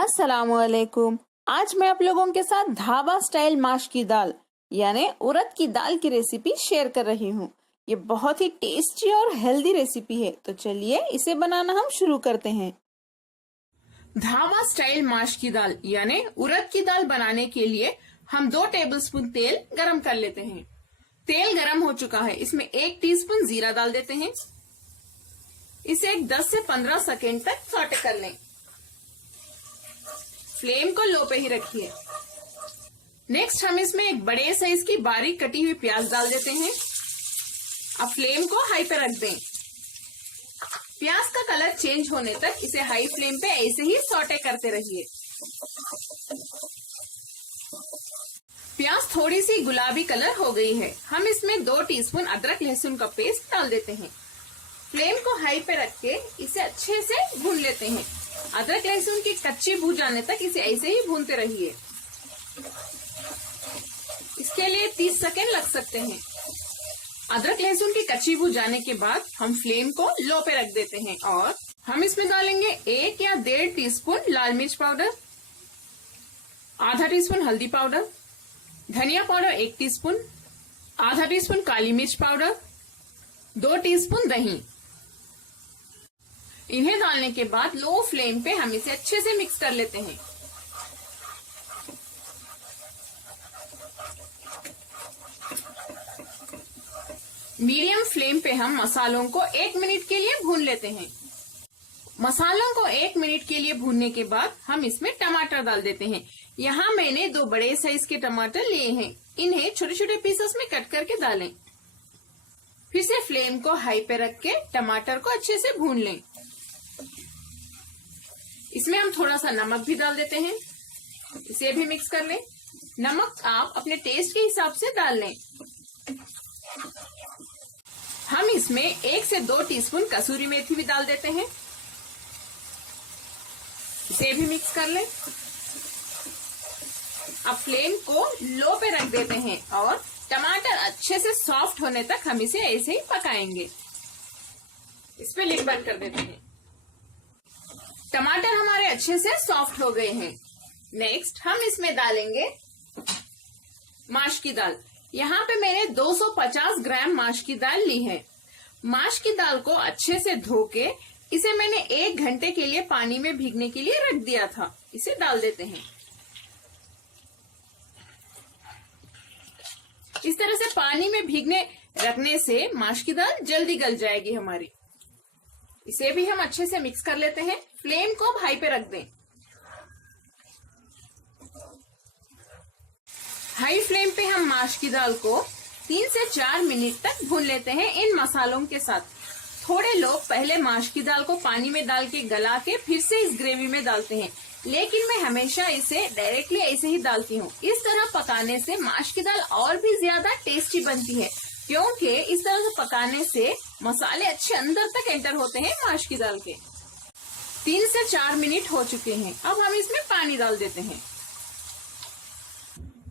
अस्सलामुअलैकुम। आज मैं आप लोगों के साथ ढाबा स्टाइल माश की दाल यानी उड़द की दाल की रेसिपी शेयर कर रही हूँ। ये बहुत ही टेस्टी और हेल्दी रेसिपी है, तो चलिए इसे बनाना हम शुरू करते हैं। ढाबा स्टाइल माश की दाल यानी उड़द की दाल बनाने के लिए हम 2 टेबलस्पून तेल गरम कर लेते हैं। तेल गरम हो चुका है, इसमें 1 टीस्पून जीरा डाल देते हैं। इसे 10 से 15 सेकेंड तक सॉटे कर लें। फ्लेम को लो पे ही रखिए। नेक्स्ट हम इसमें एक बड़े साइज की बारीक कटी हुई प्याज डाल देते हैं। अब फ्लेम को हाई पे रख दें। प्याज का कलर चेंज होने तक इसे हाई फ्लेम पे ऐसे ही सॉटे करते रहिए। प्याज थोड़ी सी गुलाबी कलर हो गई है, हम इसमें 2 टीस्पून अदरक लहसुन का पेस्ट डाल देते हैं। फ्लेम को हाई पे रख के इसे अच्छे से भून लेते हैं। अदरक लहसुन की कच्ची भून जाने तक इसे ऐसे ही भूनते रहिए। इसके लिए 30 सेकेंड लग सकते हैं। अदरक लहसुन की कच्ची भून जाने के बाद हम फ्लेम को लो पे रख देते हैं और हम इसमें डालेंगे 1 या 1.5 टीस्पून लाल मिर्च पाउडर, आधा टीस्पून हल्दी पाउडर, धनिया पाउडर 1 टीस्पून, आधा टीस्पून काली मिर्च पाउडर, 2 टीस्पून दही। इन्हें डालने के बाद लो फ्लेम पे हम इसे अच्छे से मिक्स कर लेते हैं। मीडियम फ्लेम पे हम मसालों को 1 मिनट के लिए भून लेते हैं। मसालों को 1 मिनट के लिए भूनने के बाद हम इसमें टमाटर डाल देते हैं। यहाँ मैंने 2 बड़े साइज के टमाटर लिए हैं, इन्हें छोटे छोटे पीसेस में कट करके डालें। फिर से फ्लेम को हाई पे रख के टमाटर को अच्छे से भून लें। इसमें हम थोड़ा सा नमक भी डाल देते हैं, इसे भी मिक्स कर लें। नमक आप अपने टेस्ट के हिसाब से डाल लें। हम इसमें 1 से 2 टीस्पून कसूरी मेथी भी डाल देते हैं, इसे भी मिक्स कर लें। अब फ्लेम को लो पे रख देते हैं और टमाटर अच्छे से सॉफ्ट होने तक हम इसे ऐसे ही पकाएंगे। इस पे लिड बंद कर देते हैं। टमाटर हमारे अच्छे से सॉफ्ट हो गए हैं। नेक्स्ट हम इसमें डालेंगे माश की दाल। यहाँ पे मैंने 250 ग्राम माश की दाल ली है। माश की दाल को अच्छे से धो के इसे मैंने 1 घंटे के लिए पानी में भीगने के लिए रख दिया था। इसे डाल देते हैं। इस तरह से पानी में भीगने रखने से माश की दाल जल्दी गल जाएगी हमारी। इसे भी हम अच्छे से मिक्स कर लेते हैं। फ्लेम को हाई पे रख दें। हाई फ्लेम पे हम माश की दाल को 3 से 4 मिनट तक भून लेते हैं इन मसालों के साथ। थोड़े लोग पहले माश की दाल को पानी में डाल के गला के फिर से इस ग्रेवी में डालते हैं, लेकिन मैं हमेशा इसे डायरेक्टली ऐसे ही डालती हूँ। इस तरह पकाने से माश की दाल और भी ज्यादा टेस्टी बनती है, क्योंकि इस तरह से पकाने से मसाले अच्छे अंदर तक एंटर होते हैं माश की दाल के। 3 से 4 मिनट हो चुके हैं। अब हम इसमें पानी डाल देते हैं।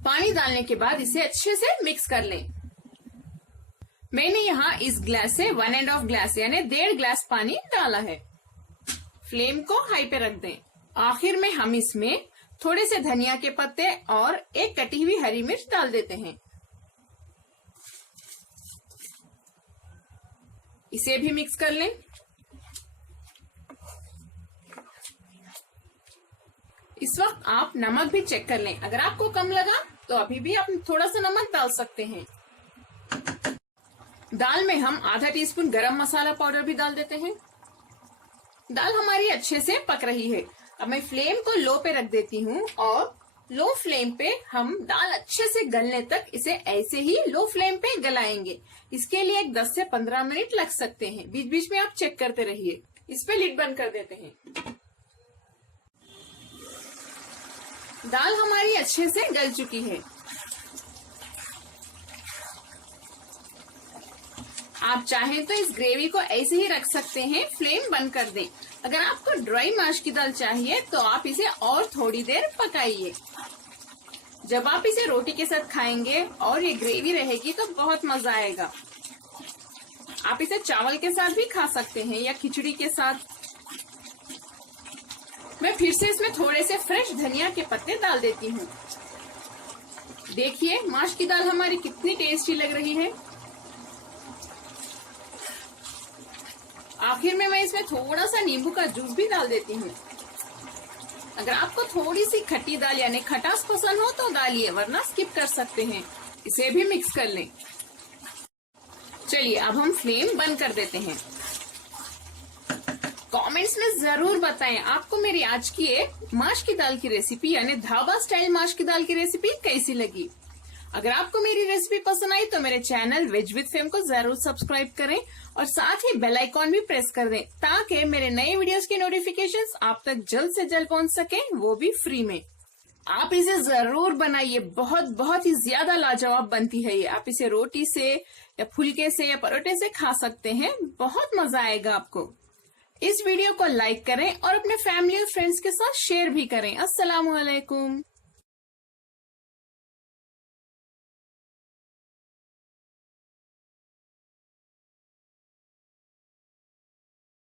पानी डालने के बाद इसे अच्छे से मिक्स कर लें। मैंने यहाँ इस ग्लास से 1.5 ग्लास यानी 1.5 ग्लास पानी डाला है। फ्लेम को हाई पे रख दें। आखिर में हम इसमें थोड़े से धनिया के पत्ते और 1 कटी हुई हरी मिर्च डाल देते हैं। इसे भी मिक्स कर लें। इस वक्त आप नमक भी चेक कर लें। अगर आपको कम लगा तो अभी भी आप थोड़ा सा नमक डाल सकते हैं। दाल में हम आधा टीस्पून गरम मसाला पाउडर भी डाल देते हैं। दाल हमारी अच्छे से पक रही है। अब मैं फ्लेम को लो पे रख देती हूँ और लो फ्लेम पे हम दाल अच्छे से गलने तक इसे ऐसे ही लो फ्लेम पे गलाएंगे। इसके लिए 10 से 15 मिनट लग सकते हैं। बीच बीच में आप चेक करते रहिए। इस पे लिड बंद कर देते हैं। दाल हमारी अच्छे से गल चुकी है। आप चाहें तो इस ग्रेवी को ऐसे ही रख सकते हैं। फ्लेम बंद कर दें। अगर आपको ड्राई माश की दाल चाहिए तो आप इसे और थोड़ी देर पकाइए। जब आप इसे रोटी के साथ खाएंगे और ये ग्रेवी रहेगी तो बहुत मजा आएगा। आप इसे चावल के साथ भी खा सकते हैं या खिचड़ी के साथ। मैं फिर से इसमें थोड़े से धनिया के पत्ते डाल देती हूँ। देखिए माश की दाल हमारी कितनी टेस्टी लग रही है। आखिर में मैं इसमें थोड़ा सा नींबू का जूस भी डाल देती हूँ। अगर आपको थोड़ी सी खट्टी दाल यानी खटास पसंद हो तो डालिए, वरना स्किप कर सकते हैं। इसे भी मिक्स कर लें। चलिए अब हम फ्लेम बंद कर देते हैं। कमेंट्स में जरूर बताएं आपको मेरी आज की ये माश की दाल की रेसिपी यानी ढाबा स्टाइल माश की दाल की रेसिपी कैसी लगी। अगर आपको मेरी रेसिपी पसंद आई तो मेरे चैनल वेज विद फेम को जरूर सब्सक्राइब करें और साथ ही बेल आइकॉन भी प्रेस कर दें ताकि मेरे नए वीडियोस के नोटिफिकेशंस आप तक जल्द से जल्द पहुंच सके, वो भी फ्री में। आप इसे जरूर बनाइए, बहुत ही ज्यादा लाजवाब बनती है ये। आप इसे रोटी से या फुलके से या परोठे से खा सकते हैं, बहुत मजा आएगा आपको। इस वीडियो को लाइक करें और अपने फैमिली और फ्रेंड्स के साथ शेयर भी करें। अस्सलाम वालेकुम।